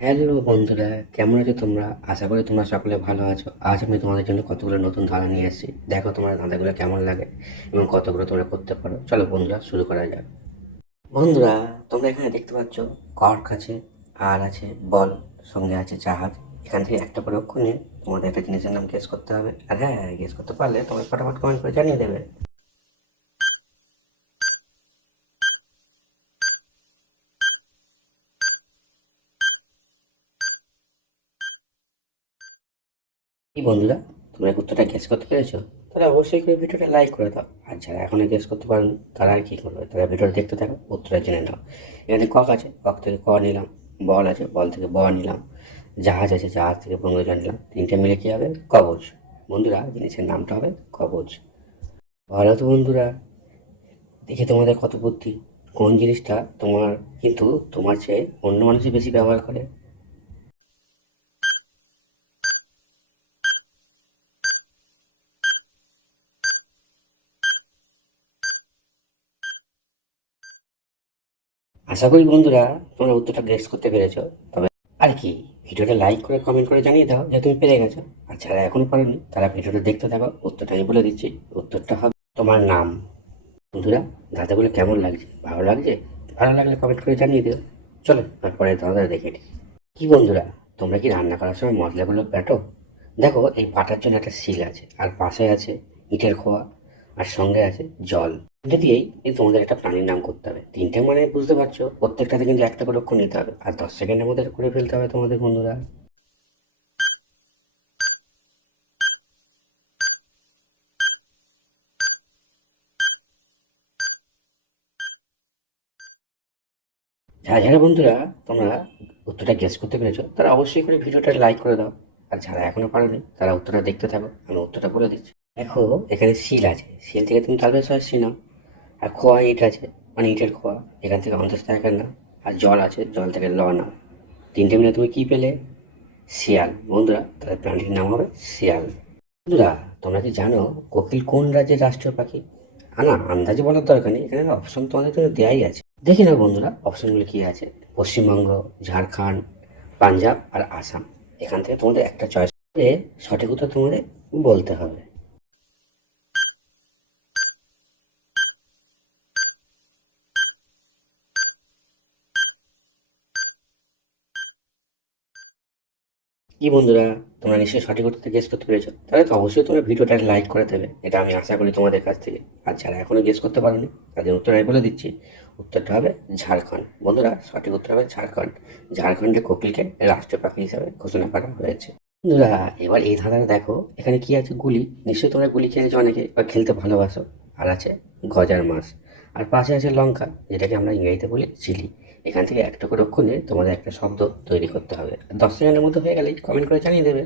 Hello বন্ধুরা, কেমন আছো তোমরা? আশা করি তোমরা সকলে ভালো আছো। আজ আমি তোমাদের জন্য কতগুলো নতুন ধাঁধা নিয়ে এসেছি। দেখো তোমার ধাঁধাগুলো কেমন লাগে এবং কতগুলো তোমরা করতে পারো। চলো বন্ধুরা, শুরু করা যাক। বন্ধুরা, তোমরা এখানে দেখতে পাচ্ছ কর্ক আছে, আর আছে বল, সঙ্গে আছে জাহাজ। এখান থেকে একটা করে অক্ষর নিয়ে তোমাদের একটা জিনিসের নাম গেস করতে হবে। আর হ্যাঁ, গেস করতে পারলে তোমরা ফটাফট কমেন্ট করে জানিয়ে দেবে। কি বন্ধুরা, তোমরা উত্তরটা গেস করতে পেরেছো? তাহলে অবশ্যই করে ভিডিওটা লাইক করে দাও। আর যারা এখনো গেস করতে পারেন তারা আর কি করবে, তারা ভিডিওটা দেখতে থাকো, উত্তরটা জেনে নাও। এখানে কক আছে, কক থেকে ক নিলাম। বল আছে, বল থেকে ব নিলাম। জাহাজ আছে, জাহাজ থেকে বঙ্গজ নিলাম। তিনটে মিলে কি হবে? কবজ। বন্ধুরা, জিনিসের নামটা হবে কবজ। ভালো তো বন্ধুরা, দেখে তোমাদের কত বুদ্ধি। কোন জিনিসটা তোমার কিন্তু তোমার চেয়ে অন্য মানুষই বেশি ব্যবহার করে? আশা করি বন্ধুরা তোমরা উত্তরটা গেস করতে পেরেছো। তবে আর কি, ভিডিওটা লাইক করে কমেন্ট করে জানিয়ে দাও যে তুমি পেরে গেছো। আর যারা এখনো পারোনি তারা ভিডিওটা দেখতে থাকো, উত্তরটা আমি বলে দিচ্ছি। উত্তরটা হবে তোমার নাম। বন্ধুরা, ধাঁধাগুলো কেমন লাগছে? ভালো লাগছে? ভালো লাগলে কমেন্ট করে জানিয়ে দিও। চলো তারপরে ধাঁধা দেখে নিই। কি বন্ধুরা, তোমরা কি রান্না করার সময় মশলাগুলো বাটো? দেখো, এই বাটার জন্য একটা শিল আছে, আর পাশে আছে ইটের খোয়া, আর সঙ্গে আছে জল। এটা দিয়েই কিন্তু তোমাদের একটা প্রাণীর নাম করতে হবে। তিনটে মানে বুঝতে পারছো, প্রত্যেকটাতে কিন্তু একটা করে অক্ষর নিতে হবে, আর 10 সেকেন্ডের মধ্যে করে ফেলতে হবে তোমাদের বন্ধুরা। যারা যারা বন্ধুরা তোমরা উত্তরটা গেস করতে পেরেছো তারা অবশ্যই করে ভিডিওটা লাইক করে দাও। আর যারা এখনো পারোনি তারা উত্তরটা দেখতে থাকো, আমি উত্তরটা বলে দিচ্ছি। দেখো, এখানে শিল আছে, শিল থেকে তুমি তালবে সরাসরি নাও। আর খোয়া ইট আছে, মানে ইটের খোয়া, এখান থেকে অন্তস্থ একের নাও। আর জল আছে, জল থেকে ল নাও। তিনটে মিলে তুমি কি পেলে? শিয়াল। বন্ধুরা, তাদের প্রাণীর নাম হবে শিয়াল। বন্ধুরা, তোমরা কি জানো কোকিল কোন রাজ্যের রাষ্ট্রীয় পাখি? না, আন্দাজে বলার দরকার নেই, এখানে অপশন তোমাদের জন্য দেয়াই আছে। দেখি না বন্ধুরা, অপশনগুলো কি আছে। পশ্চিমবঙ্গ, ঝাড়খণ্ড, পাঞ্জাব আর আসাম। এখান থেকে তোমাদের একটা চয়েস করে সঠিক উত্তর তোমাদের বলতে হবে। কি বন্ধুরা, তোমরা নিশ্চয়ই সঠিক উত্তরটা গেস করতে পেরেছো? তাহলে তো অবশ্যই তোমরা ভিডিওটা লাইক করে দেবে, এটা আমি আশা করি তোমাদের কাছ থেকে। আর যারা এখনো গেস করতে পারোনি তাদের উত্তর আমি বলে দিচ্ছি। উত্তরটা হবে ঝাড়খণ্ড। বন্ধুরা, সঠিক উত্তর হবে ঝাড়খণ্ড। ঝাড়খণ্ডে কোকিলকে রাষ্ট্রীয় পাখি হিসাবে ঘোষণা করা হয়েছে। বন্ধুরা, এবার এই ধাঁধাটা দেখো, এখানে কি আছে? গুলি। নিশ্চয়ই তোমরা গুলি খেলেছো অনেকে বা খেলতে ভালোবাসো। আর আছে গজার মাছ। আর পাশে আছে লঙ্কা, যেটাকে আমরা ইংরেজিতে বলি চিলি। এখান থেকে একটা করে অক্ষর নিয়ে তোমাদের একটা শব্দ তৈরি করতে হবে। 10 সেকেন্ডের মধ্যে হয়ে গেলেই কমেন্ট করে জানিয়ে দেবে।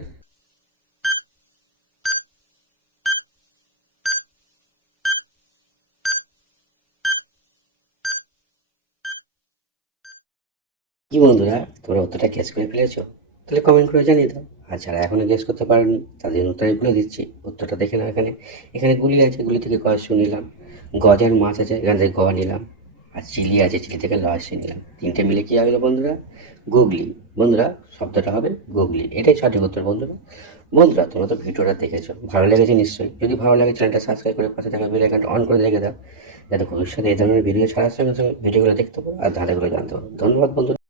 কি বন্ধুরা, তোমরা উত্তরটা গেস করে ফেলেছো? তাহলে কমেন্ট করে জানিয়ে দাও। আর যারা এখনো গেস করতে পারোনি তাদের উত্তর আমি বলে দিচ্ছি। উত্তরটা দেখে নাও। এখানে এখানে গুলি আছে, গুলি থেকে কয়েকশো নিলাম। গজার মাছ আছে, এখান থেকে গ নিলাম। আর চিলি আছে, চিলি থেকে লয়েসে নিলাম। তিনটে মিলে কি হলো বন্ধুরা? গুগলি। বন্ধুরা, শব্দটা হবে গুগলি। এটাই সঠিক উত্তর বন্ধুরা। বন্ধুরা, তোমরা তো ভিডিওটা দেখেছো, ভালো লেগেছে নিশ্চয়ই। যদি ভালো লাগে চ্যানেলটা সাবস্ক্রাইব করে পাশে থাকা বেল আইকনটা অন করে রেখে দাও, যাতে ভবিষ্যতে এই ধরনের ভিডিও ছাড়ার সঙ্গে সঙ্গে ভিডিওগুলো দেখতে পারো আর ধাঁধাগুলো জানতে পারো। ধন্যবাদ বন্ধুরা।